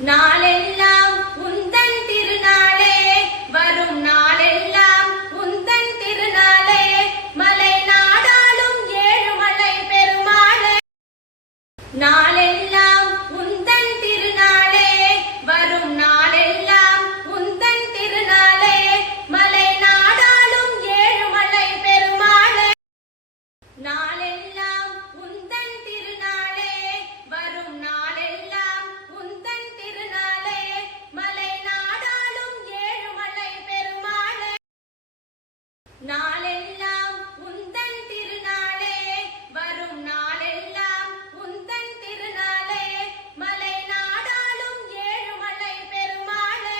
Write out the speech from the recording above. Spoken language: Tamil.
நாளெல்லாம் உந்தன் திருநாளே வரும் நாளெல்லாம் உந்தன் திருநாளே மலை நாடாளும் ஏழுமலை பெருமாளே நாளெல்லாம் உந்தன் திருநாளே வரும் நாளெல்லாம் உந்தன் திருநாளே மலை நாடாளும் ஏழுமலை பெருமாளே நாளெல்லாம் உந்தன் திருநாளே வரும் நாளெல்லாம் உந்தன் திருநாளே மலை நாடாளும் ஏழுமலை பெருமாளே நாளெல்லாம் உந்தன் திருநாளே வரும் நாளெல்லாம் உந்தன் திருநாளே மலை நாடாளும் ஏழுமலை பெருமாளே